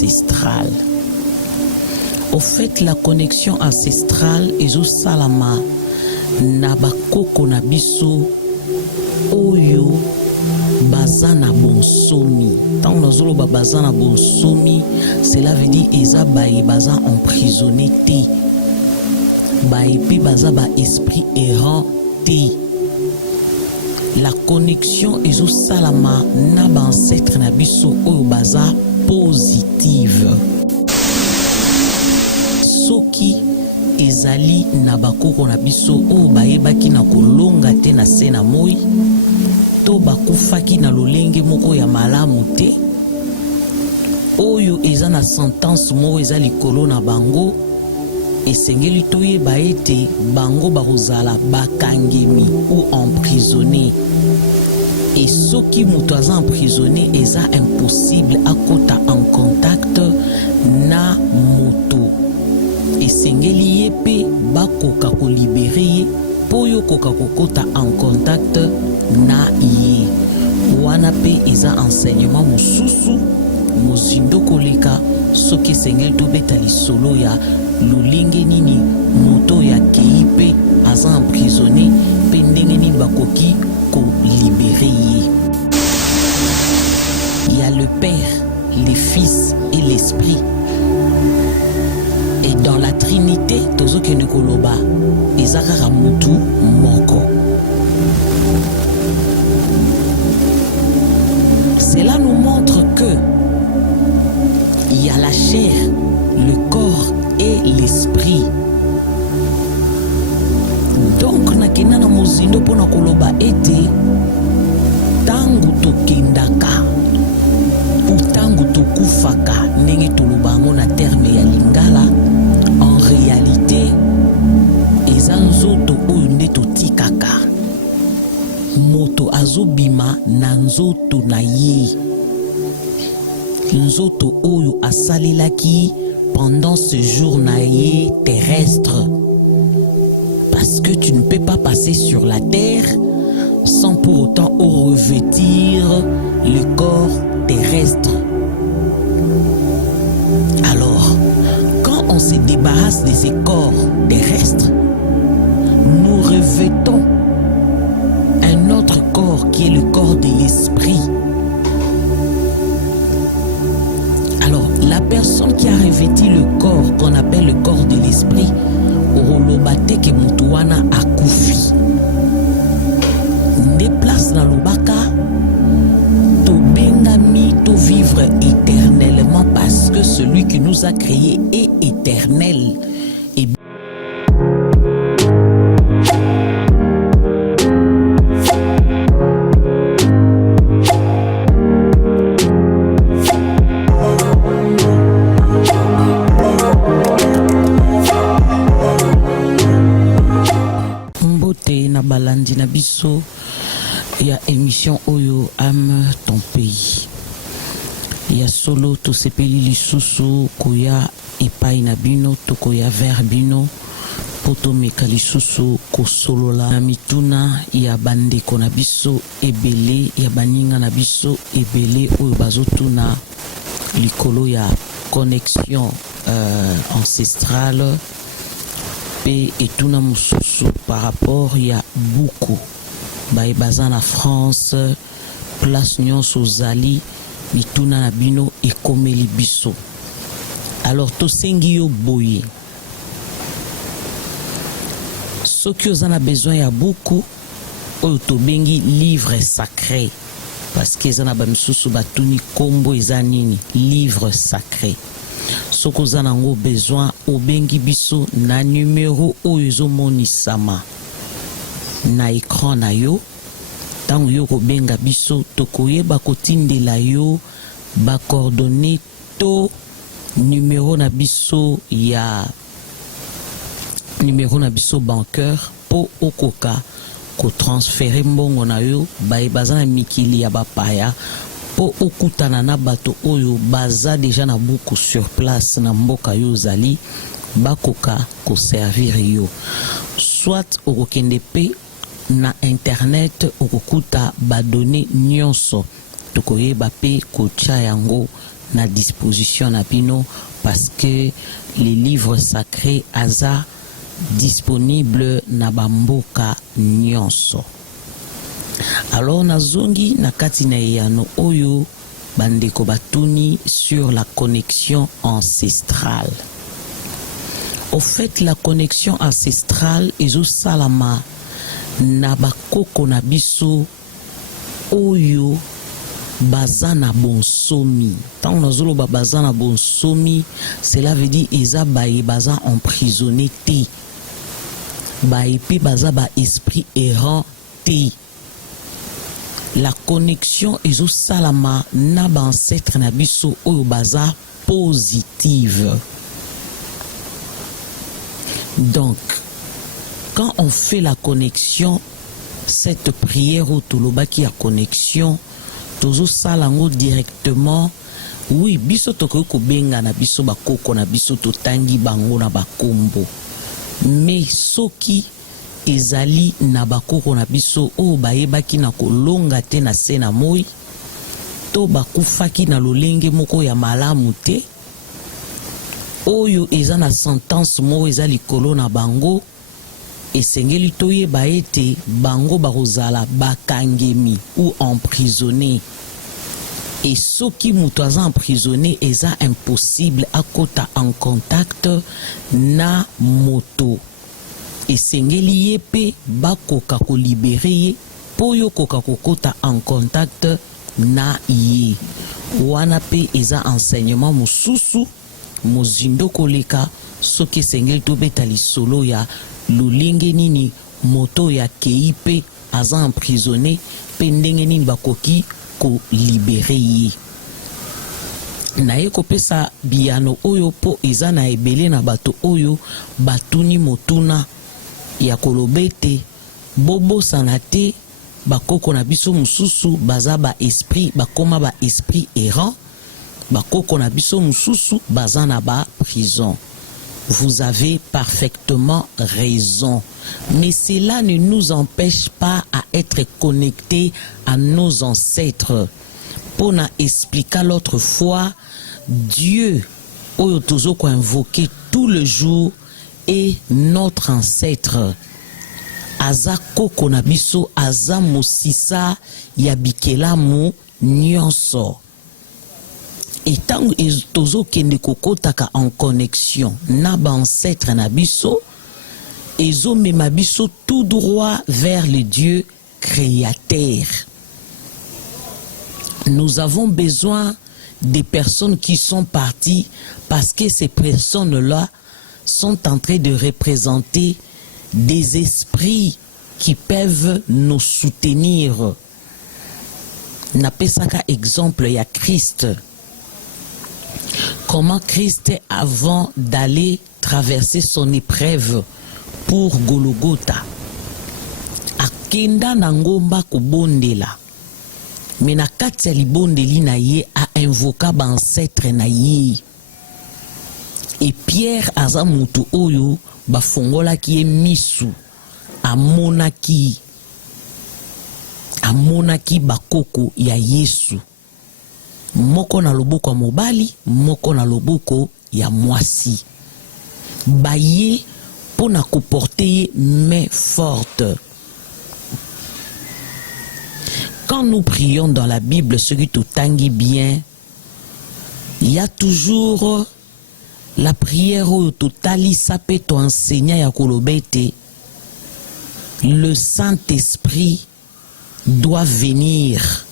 ancestrale. Au fait, la connexion ancestrale ezo salama na bakoko na biso oyo bazana bonsomi. Tant nazolo ba bazana bonsomi, cela veut dire eza baye baza emprisonné te. Baye pe baza ba esprit errant te. La connexion ezo salama na ba ancêtre na biso oyo baza positive. Soki ezali na bakoko na biso oyo bayebaki na kolonga te na se na moi to bakufaki na lolenge moko ya malamu te oyo eza na sentence moko eza likolo na bango esengeli toyeba ete bango bakozala bakangemi ou emprisonné. Et soki moto aza emprisonné eza impossible akota en contact na moto. Esengeli ye pe bakoka ko libérer ye po yo koka kokota en contact na ye. Wana pe eza enseignement mosusu mozindo koleka soki esengeli tobeta lisolo ya lolenge nini moto ya kei pe aza emprisonné pe ndenge nini bakoki ko libérer ye. Il y a le Père, le Fils et l'Esprit. Et dans la Trinité, tozo kene koloba, ezakara mutu moko. Cela nous montre que il y a la chair, le corps et l'esprit. Donc nakena na mozindo pona koloba ete tangu tokendaka utangu tokufaka ndenge tolobango na terme ya lingala. En réalité, eza nzoto oyo nde totikaka. Moto azobima na nzoto na ye. Nzoto oyo asalelaki pendant ce jour na ye terrestre. Parce que tu ne peux pas passer sur la terre sans pour autant revêtir le corps terrestre. Alors, quand on se débarrasse de ces corps terrestres, nous revêtons un autre corps qui est le corps de l'esprit. Alors, la personne qui a revêti le corps qu'on appelle le corps de l'esprit, orolobate ke mutuana akufi. Déplace dans l'obaka, to bengami, to vivre éternellement parce que celui qui nous a créés est éternel. Et balandi na biso ya émission oyo Ame ton pays. Ya solo to sepeli lisusu koya epai na bino to koya vers bino poto meka lisusu ko solola na mituna ya bandeko na biso ebele ya baninga na biso ebele oyo bazotuna likolo ya connexion ancestrale pe etuna mususu par rapport ya buku baye baza na France place nyonso ozali mituna na bino ekomeli biso. Alors tosengi yo boye soki oza na besoin ya buku oyo tobengi livre sacré parce que eza na bamisusu batuni kombo eza nini livre sacré. Soki oza nango besoin obengi biso na numéro oyo ezomonisama na écran na yo. Tango yo kobenga biso tokoyeba kotindela yo ba coordonnées to numéro na biso ya numéro na biso bancaire po okoka ko transférer mbongo na yo baye baza na mikili ya bapaya po okutana na bato oyo baza deja na buku sur place na mboka yo zali bakoka ko servir yo. Soit okokende pe na internet okukuta badone nyonso tokoyeba pe kotia yango na disposition na bino parce que les livres sacrés aza disponible na bamboka nyonso. Alors nazongi na kati na eyano oyo bandeko batuni sur la connexion ancestrale. Au fait, la connexion ancestrale ezo salama na bakoko na biso oyo baza na bonsomi. Tant nazolo baza na bonsomi, cela veut dire eza baye baza emprisonné te. Baye pe baza ba esprit errant te. La connexion ezo salama na ba ancêtre na biso oyo baza positive. Donc, quand on fait la connexion, cette prière au Tolobaki à connexion, tozo salango directement, oui, biso toko ko benga na biso bakoko na biso totangi bango na bakombo. Mais soki ezali na bakoko na biso o bayebaki na kolonga te na se na moi, to bakufaki na lolenge moko ya malamu te, oyo eza na sentence mo eza likolo na bango, esengeli toyeba ete bango bakozala bakangemi ou emprisonné. Et soki mutu aza emprisonné eza impossible akota en contact na moto. Esengeli ye pe bakoka ko libéré ye po yo koka kokota en contact na ye. Wana pe eza enseignement mususu mozindo koleka soki esengeli tobeta lisolo ya lulinge nini moto ya keipe aza emprisonné pe ndenge nini bakoki ko libéré ye. Na ye kopesa biyano oyo po eza na ebele na bato oyo batuni motuna ya kolobete bobo sanate bakoko na biso mususu baza ba esprit bakoma ba esprit errant bakoko na biso mususu baza na ba prison. Vous avez parfaitement raison. Mais cela ne nous empêche pas à être connectés à nos ancêtres. Pour nous expliquer l'autre fois, Dieu, oyo tozo ko invoquer tout le jour, est notre ancêtre. Aza koko na biso, aza mosisa ya bikelamu nyonso. Et tant que tozo kende kokotaka en connexion na ba ancêtre na biso, ezo mema biso tout droit vers le Dieu créateur. Nous avons besoin des personnes qui sont parties parce que ces personnes-là sont en train de représenter des esprits qui peuvent nous soutenir. Napesaka exemple ya Christ. Comment Christ, avant d'aller traverser son épreuve pour Golgotha, akenda na ngomba kobondela, mais na kati ya libondeli na ye a invoka ba ancêtre na ye. Et Pierre aza mutu oyo bafongolaki ye misu, amonaki bakoko ya Yesu. Moko na loboko ya mobali, moko na loboko ya mwasi. Baye pona koporte ye main forte. Quand nous prions dans la Bible, ce qui tout tangi bien, il y a toujours la prière où totali sape to enseignant ya kolobete. Le Saint-Esprit doit venir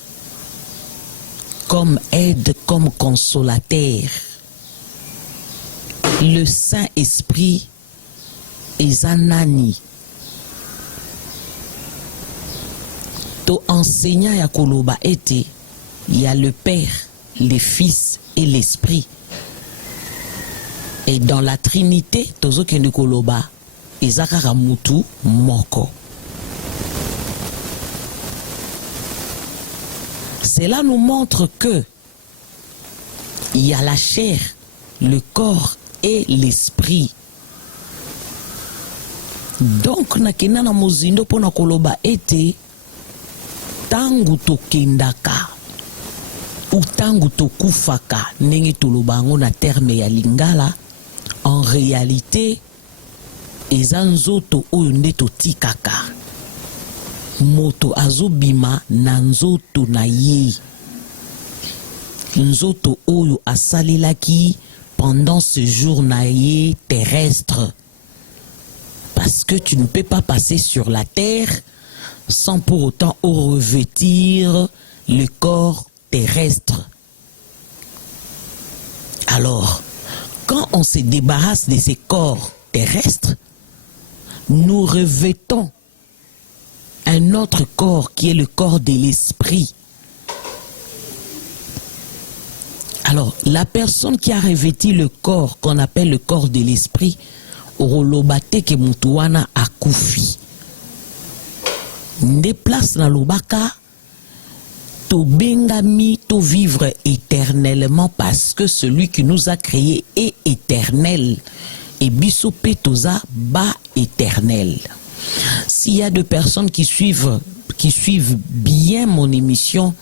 comme aide, comme consolateur. Le Saint-Esprit est Zanani. To enseignant ya koloba ete, il y a le Père, le Fils et l'Esprit. Et dans la Trinité, tozo kende koloba, ezakara mutu moko. Cela nous montre que il y a la chair, le corps et l'esprit. Donc nakena na mozindo pona koloba ete tangu tokendaka utangu tokufaka ndenge tolobango na terme ya lingala, en réalité eza nzoto oyo nde totikaka moto azobima na nzoto na ye, nzoto oyo asalelaki pendant ce jour na ye terrestre, parce que tu ne peux pas passer sur la terre sans pour autant revêtir le corps terrestre. Alors, quand on se débarrasse de ces corps terrestres, nous revêtons un autre corps qui est le corps de l'esprit. Alors, la personne qui a revêti le corps qu'on appelle le corps de l'esprit, orolobate ke mutuana akufi. Nde place na lobaka, to bengami, to vivre éternellement parce que celui qui nous a créés est éternel. Et bisope toza ba éternel. S'il y a deux personnes qui suivent bien mon émission,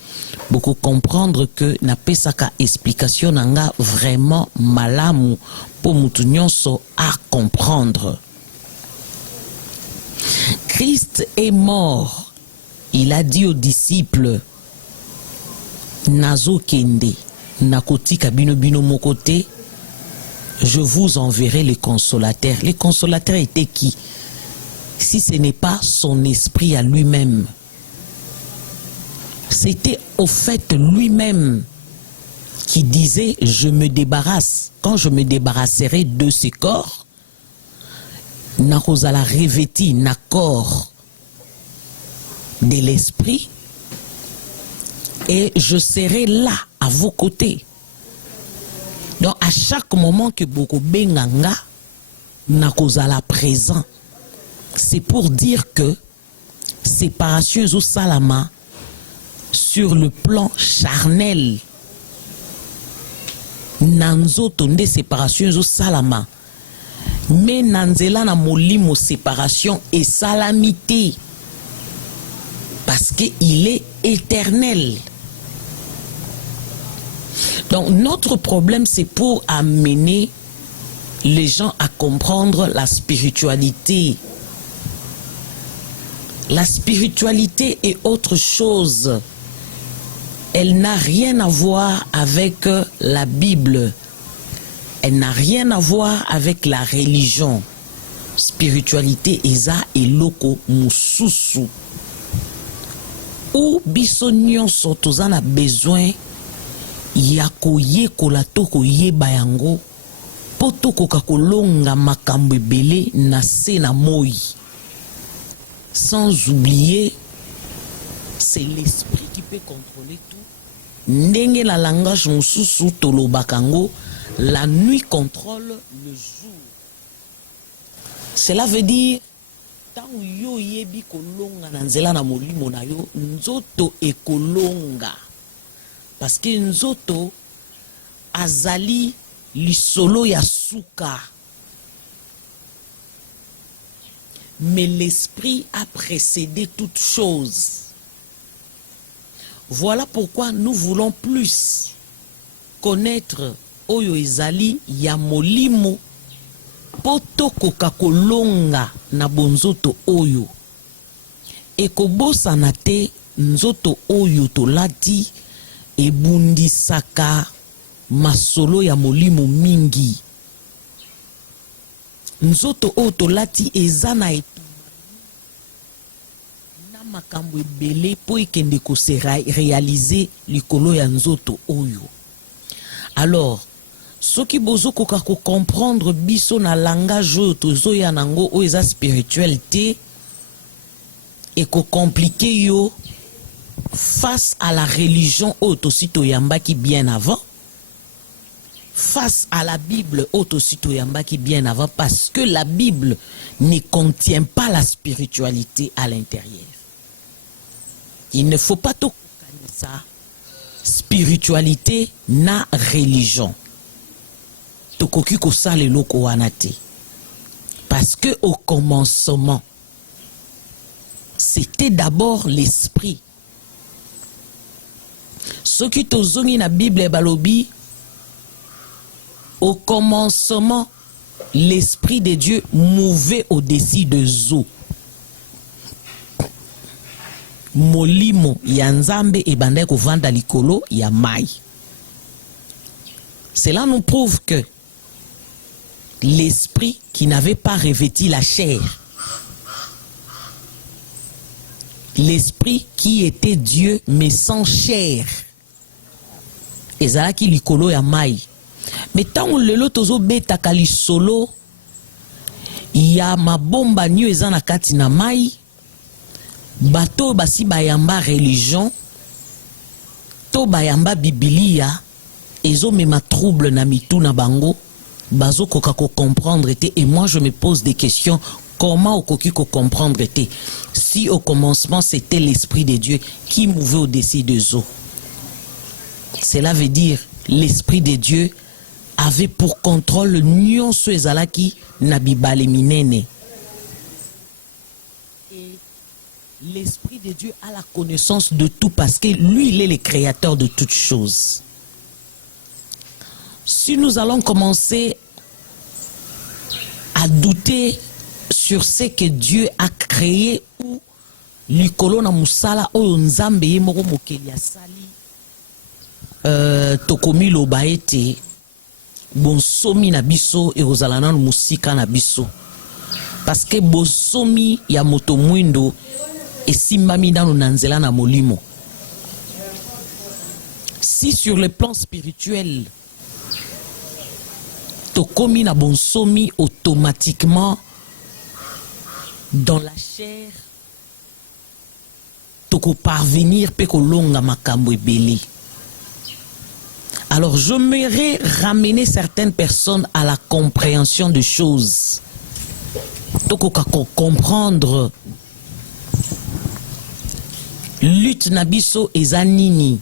beaucoup comprendre que na pesaka explication nanga vraiment malamu pour mutunyonso à comprendre. Christ est mort. Il a dit aux disciples, Nazo kende, nakoti kabino bino mokote, je vous enverrai les consolateurs. Les consolateurs étaient qui? Si ce n'est pas son esprit à lui-même. C'était au fait lui-même qui disait, je me débarrasse. Quand je me débarrasserai de ce corps, nakozala revêti na corps de l'esprit et je serai là à vos côtés. Donc à chaque moment que Boko Benganga nakozala présent, c'est pour dire que séparation au salama sur le plan charnel, nanzoto nde séparation au salama, mais nanzela na molimo séparation et salamité parce qu'il est éternel. Donc notre problème, c'est pour amener les gens à comprendre la spiritualité. La spiritualité est autre chose. Elle n'a rien à voir avec la Bible. Elle n'a rien à voir avec la religion. Spiritualité eza eloko mususu. Ou biso nyonso tozana besoin ya koyekola to koyeba yango po tokoka kolonga makambo ebele na se na moi. Sans oublier, c'est l'esprit qui peut contrôler tout. Ndenge la langage mususu tolobakango, la nuit contrôle le jour. Cela veut dire tangu yo yebi kolonga na nzela na molimo na yo, nzoto ekolonga. Parce que nzoto azali lisolo ya suka. Mais l'esprit a précédé toute chose. Voilà pourquoi nous voulons plus connaître Oyo ezali ya molimo poto kokakolonga na bonzoto oyo. Ekobosa na te nzoto oyo tolati ebundisaka masolo ya molimo mingi. Nzoto oyo tolati eza na na makambo ebele po ekende ko se réaliser likolo ya nzoto oyo. Alors, ce qui bozo koka ko comprendre biso na langage oyo tozoya nango oyo eza spiritualité et ko compliquer yo face à la religion oyo tosi toyambaki bien avant, face à la Bible aussi toyambaki bien avant, parce que la Bible ne contient pas la spiritualité à l'intérieur. Il ne faut pas tout ça. Spiritualité na religion. Tokoki ko sa le loko wanate. Parce que au commencement, c'était d'abord l'esprit. Ce qui tozongi na Bible balobi, au commencement, l'Esprit de Dieu mouvait au-dessus des eaux. Molimo ya Nzambe ebandai kovanda likolo ya mai. Cela nous prouve que l'Esprit qui n'avait pas revêtu la chair, l'Esprit qui était Dieu mais sans chair, ezalaki likolo ya mai. Mais tant lelo tozo betaka lisolo ya mabomba nyo eza na kati na mai, bato basi bayamba religion to bayamba bibilia ezo mema trouble na mitu na bango bazo koka ko comprendre te. Et moi je me pose des questions, comment okoki ko comprendre te si au commencement c'était l'Esprit de Dieu qui mouvait au-dessus des eaux? Cela veut dire l'Esprit de Dieu avait pour contrôle nyonso ezalaki na bibale minene. Et l'Esprit de Dieu a la connaissance de tout parce que lui, il est le créateur de toutes choses. Si nous allons commencer à douter sur ce que Dieu a créé ou likolo na musala oyo Nzambe ye moko mokeli asali, tokomi loba ete bonsomi na biso ekozala nanu musika na biso, parce que bonsomi ya moto mwindo esimbami nanu na nzela na molimo. Si sur le plan spirituel tokomi na bonsomi, automatiquement dans la chair toko parvenir pe kolonga makambo ebele. Alors j'aimerais ramener certaines personnes à la compréhension de choses. Toko comprendre lutte nabiso ezanini,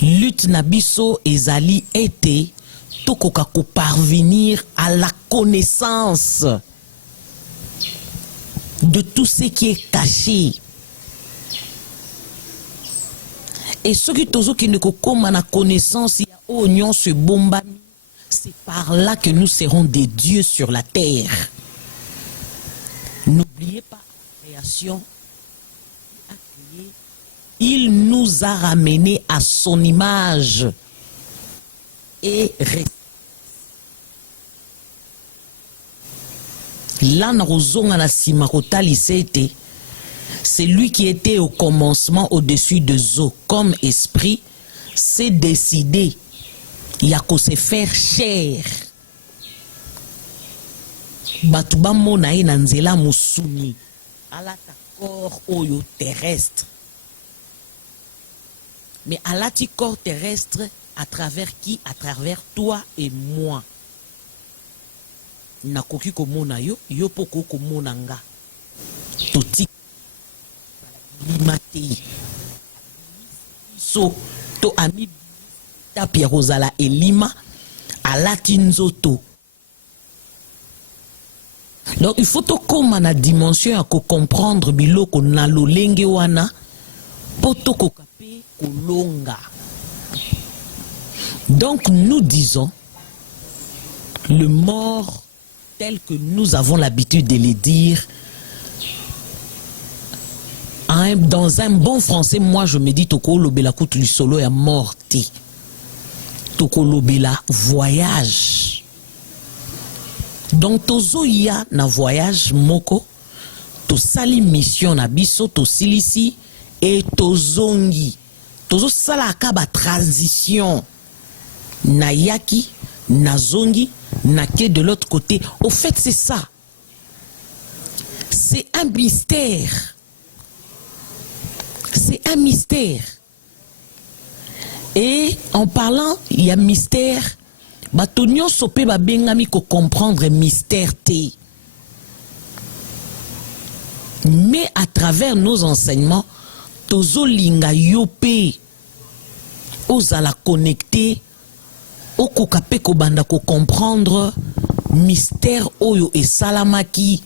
lutte nabiso ezali ete toko kako parvenir à la connaissance de tout ce qui est caché. Et ceux qui ne comme la connaissance, il y a oignon se bombami, c'est par là que nous serons des dieux sur la terre. N'oubliez pas la création. Il nous a ramenés à son image et là c'est lui qui était au commencement au-dessus des eaux comme esprit, s'est décidé il y a qu'à se faire chair. Batuba mona ina nzela musuni alata corps oyo terrestre. Mais alati corps terrestre à travers qui? À travers toi et moi. Nakoki komona yo, yo poko komona nga. Toti limate. So to ami tapi rozala elima alati nzoto. Donc il faut to koma na dimension à comprendre biloko na lolenge wana poto kokape kolonga. Donc nous disons le mort tel que nous avons l'habitude de le dire. Dans un bon français, moi je me dis toko lobela kutu lisolo ya morti. Toko lobela voyage. Donc tozo ya na voyage moko, to sali mission na biso to silisi et tozongi. Tozo sala akaba transition na yaki, na zongi, na ke de l'autre côté. Au fait c'est ça. C'est un mystère. C'est un mystère. Et en parlant, il y a mystère. Batonio sope ba bengami ko comprendre mystère te. Mais à travers nos enseignements, tozo linga yope ozala connecté au kokape ko banda ko comprendre mystère oyo et salamaki.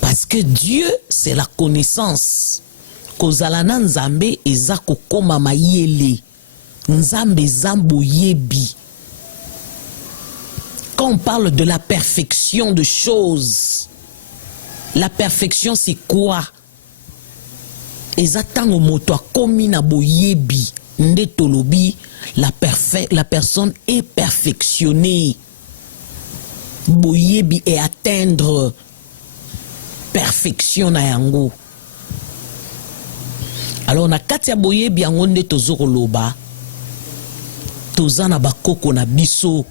Parce que Dieu, c'est la connaissance. kozala na nzambe eza kokoma mayele. Nzambe zambo yebi. Quand on parle de la perfection de choses, la perfection c'est quoi? Ezatang moto akomi na boyebi nde tolobi la personne est perfectionnée. Boyebi et atteindre perfection na yango. Alors na kati ya boyebi yango nde tozokoloba toza na bakoko na biso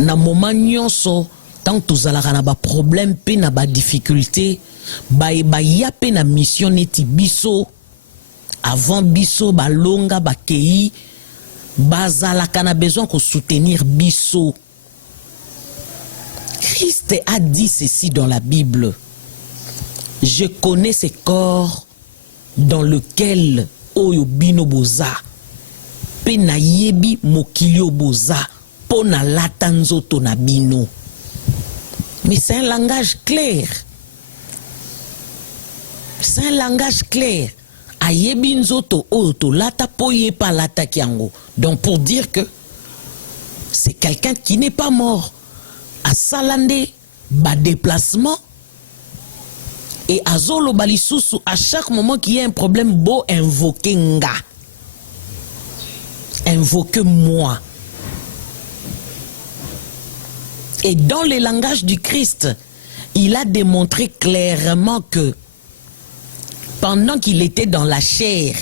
na moment nyonso tant tozalaka na ba problème pe na ba difficulté ya pe na mission neti biso avant biso balonga bakei bazalaka na besoin ko soutenir biso. Christ a dit ceci dans la Bible: je connais ces corps dans lequel oyo bino boza pe na yebi mokilio boza po na lata nzoto na bino. Mais c'est un langage clair. C'est un langage clair. Ayebi nzoto oyo to lata po ye pa lata kiango. Donc pour dire que c'est quelqu'un qui n'est pas mort. A salande ba déplacement et à zolo balisusu à chaque moment qu'il y a un problème beau invoquer nga. Invoquez moi. Et dans le langage du Christ, il a démontré clairement que pendant qu'il était dans la chair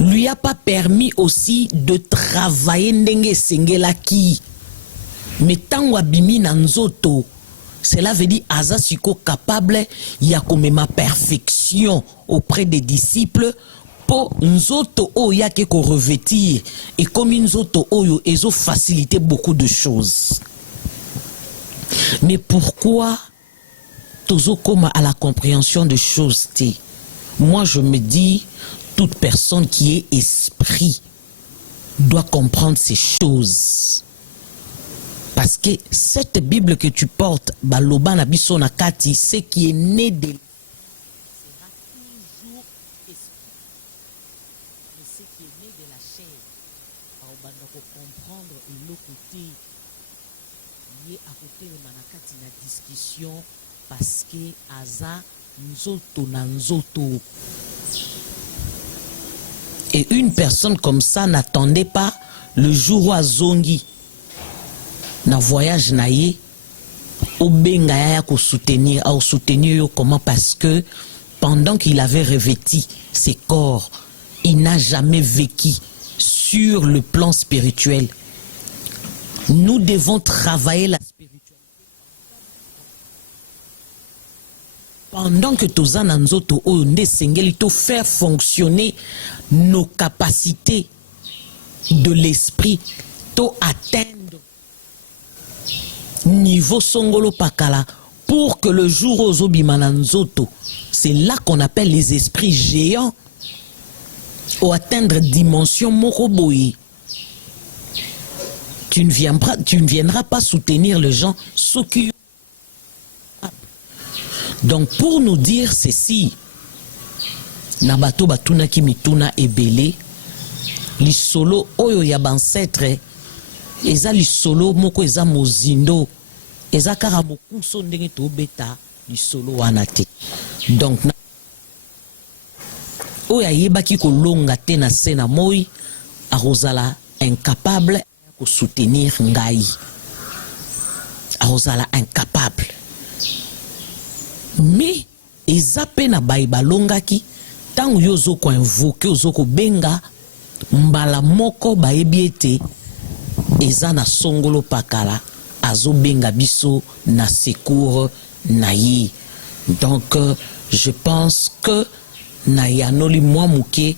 lui a pas permis aussi de travailler ndenge sengelaki. Mais tant wabimi na nzoto, cela veut dire aza siko capable ya komema perfection auprès des disciples po nzoto oyo yake ko revêtir et comme nzoto oyo ezo faciliter beaucoup de choses. Mais pourquoi tozo koma à la compréhension de choses te? Moi je me dis toute personne qui est esprit doit comprendre ces choses. Parce que cette Bible que tu portes, Baloba Nabiso Nakati, ce qui est né de sera toujours esprit. Mais ce qui est né de la chair, on va comprendre le côté lié à côté de Manakati na discussion parce que Aza Nzoto na Nzoto. Et une personne comme ça n'attendait pas le jour où Azongi na voyage naïe au Bengaya ko soutenir comment, parce que pendant qu'il avait revêti ses corps, il n'a jamais vécu sur le plan spirituel. Nous devons travailler la spiritualité pendant que tozana nzoto oyo nde sengeli to faire fonctionner nos capacités de l'esprit, to atteindre niveau songolo pakala pour que le jour ozo bimana nzoto, c'est là qu'on appelle les esprits géants, ou atteindre dimension moroboyi. Tu ne viendras pas soutenir les gens ceux qui. Donc pour nous dire ceci, Nabato batuna ki mituna ebele, li solo oyo ya bancetre, eza li solo moko eza mozindo, eza kara mokuso ndenge to beta li solo wana te. Donc oyo ayebaki kolonga te na sena moi, arozala incapable ko soutenir ngai. Arozala incapable. Mais ezape na baïba longaki tant yozo ko invoquer ozo ko benga mbala moko baebiete eza na songolo pakala azo benga biso na secours nayi. Donc je pense que na yanoli mwa muke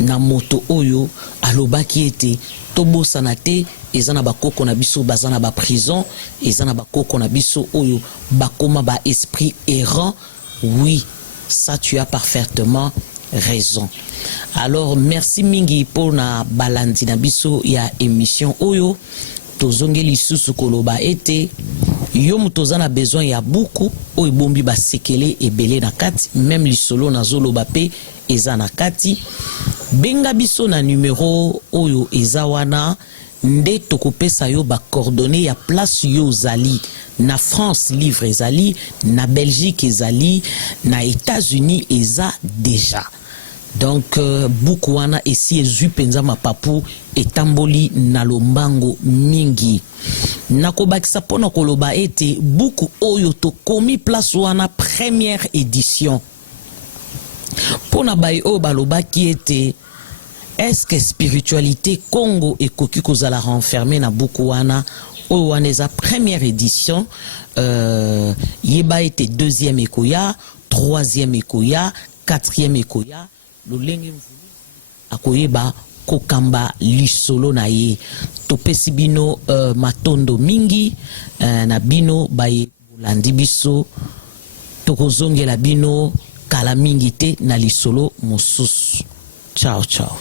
na moto oyo alobaki ete tobo sanate ezana bakoko na biso bazana ba prison, ezana bakoko na biso oyo bakoma ba esprit errant. Oui, ça tu as parfaitement raison. Alors merci mingi pour na balandi na biso ya émission oyo tozongeli susu koloba ete yo mutoza na besoin ya buku o ebombi ba sekele ebele na kati même lisolo na zolo bape eza na kati benga biso na numéro oyo eza wana nde tokopesa yo ba coordonnées ya place yo zali na France livre ezali na Belgique ezali na États-Unis eza déjà donc buku wana esi ezwi penza mapapu etamboli na lombango mingi nakobakisa pona koloba ete buku oyo tokomi place wana première édition pona bai oyo balobaki ete est-ce que spiritualité Congo ekoki kozala renfermé na buku wana oyo wana eza première édition yeba ete deuxième ekoya troisième ekoya quatrième ekoya lolenge akoyeba kokamba lisolo na ye topesi bino matondo mingi na bino baye bolandi biso tokozongela bino kala mingi te na lisolo mosusu ciao ciao.